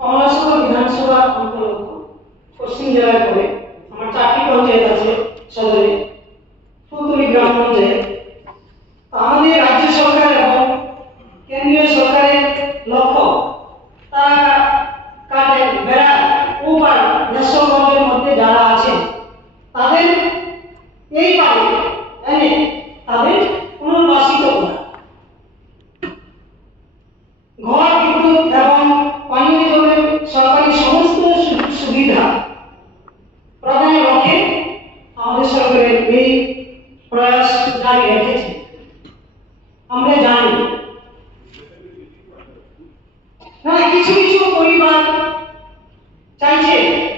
কমলাসভা বিধানসভা অন্তর্গত পশ্চিম জেলায় পড়ে। আমার চারটি পঞ্চায়েত আছে সদরে। ফুলতলি গ্রাম পঞ্চায়েত। আমাদের রাজ্য সরকার এবং কেন্দ্রীয় সরকারের লক্ষ্য सरकारी रहते थे। हमने जाने। हाँ, ना किसी किसी को कोई बात। चाहिए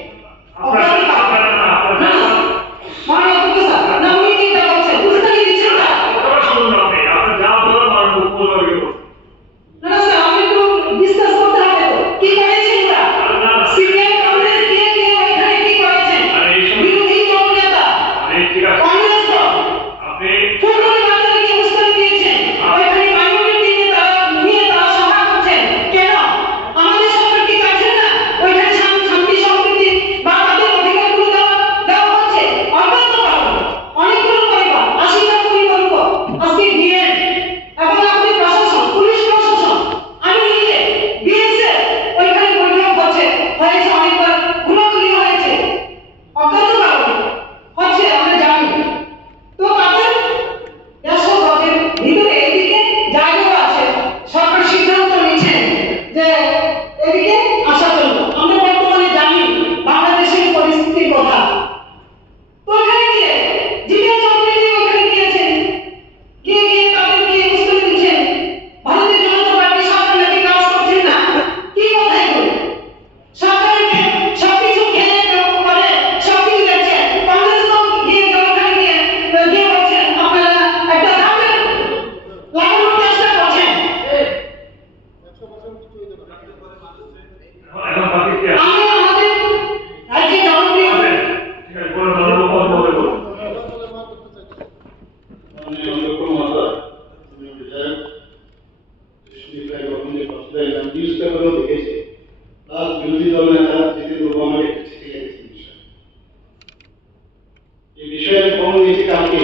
খবর নিয়েছি কালকে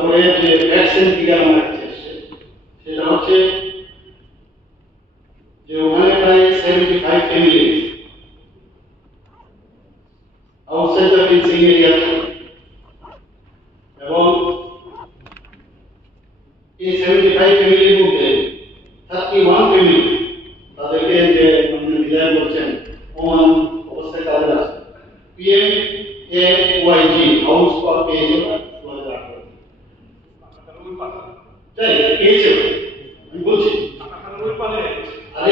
পরে যে ভ্যাকসিন টিকা আমার সেটা হচ্ছে যে ওখানে প্রায় সেভেন্টি ফাইভ ফ্যামিলি এবং তাদেরকে যে আপনি বিদায় করছেন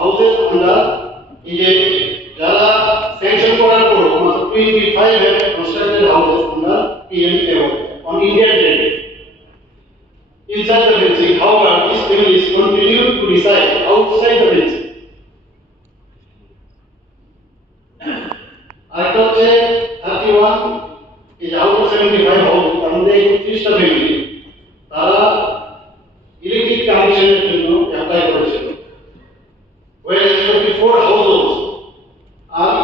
Listen outside the fencing area outside the fencing area তারা একই পেয়েছে কিন্তু তারা মানে ওইখানে কিন্তু এসে থাকে মুশকিল চালিশ জন calculate The total number of 75 families were located outside the fencing area. এর মধ্যে যে 31 families তাদেরকে পিএম এওয়াইজি হাউসে দু হাজার আঠারোতে দেওয়া হয়েছে এই একত্রিশটা যে হাউস আছে তার মধ্যে twenty five constructed houses under এই যে যারা স্যাংশন করার পর মাত্র twenty five constructed houses under PM AYG on Indian territory inside the fencing. However, these families continue to reside outside the fencing. আরেকটা হচ্ছে থার্টি ওয়ান এই যে আউট সেভেন্টি ফাইভ হাউস তার মধ্যে একত্রিশটা family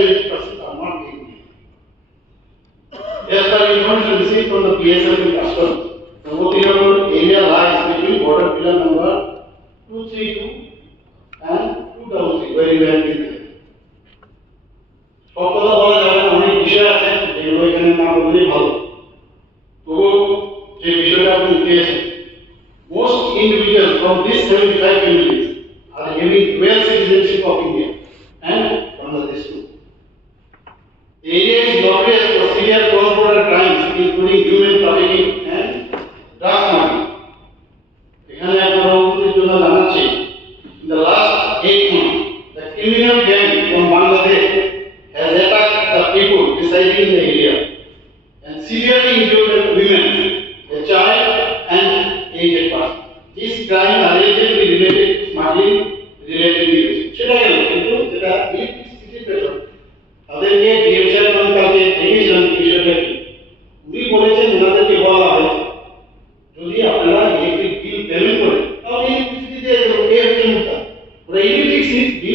Esta are not me. Just I informed received from the PSF in. The Mokirapur area lies between border pillar number 232 and 2000. where you have been most individuals from these 75 families are having dual citizenship of India. including human trafficking and drug smuggling. এখানে আপনারা উপস্থিত জন্য জানাচ্ছি in the last eight months, the criminal gang from Bangladesh has attacked the people residing in the area and severely injured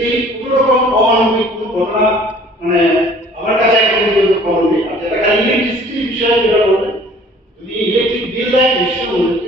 এই কোনো রকম অমানবিক কোনো ঘটনা মানে আমার কাছে এখন পর্যন্ত খবর নেই আর যেটা খালি ইলেকট্রিসিটির বিষয়ে যেটা বলবেন যদি ইলেকট্রিক বিল দেয় নিশ্চয়ই